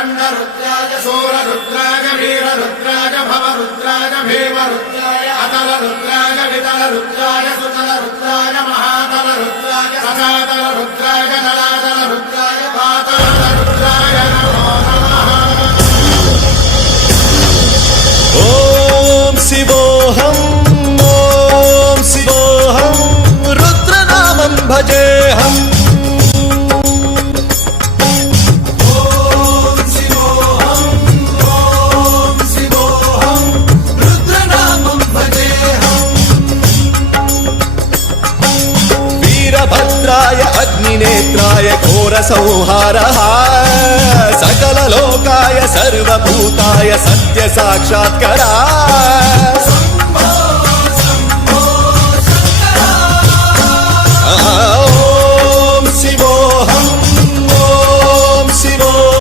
चण्डरुद्राय शूररुद्राय वीररुद्राय भवरुद्राय भीमरुद्राय अतलरुद्राय वितलरुद्राय सुतलरुद्राय महातलरुद्राय सचातलरुद्राय जलातलरुद्राय पातलरुद्राय नमो नमः। ॐ शिवोऽहं रुद्रनामं भजेऽहम्। वीरभद्राय अग्निनेत्राय घोरसंहारः सकललोकाय सर्वभूताय सत्यसाक्षात्कारा।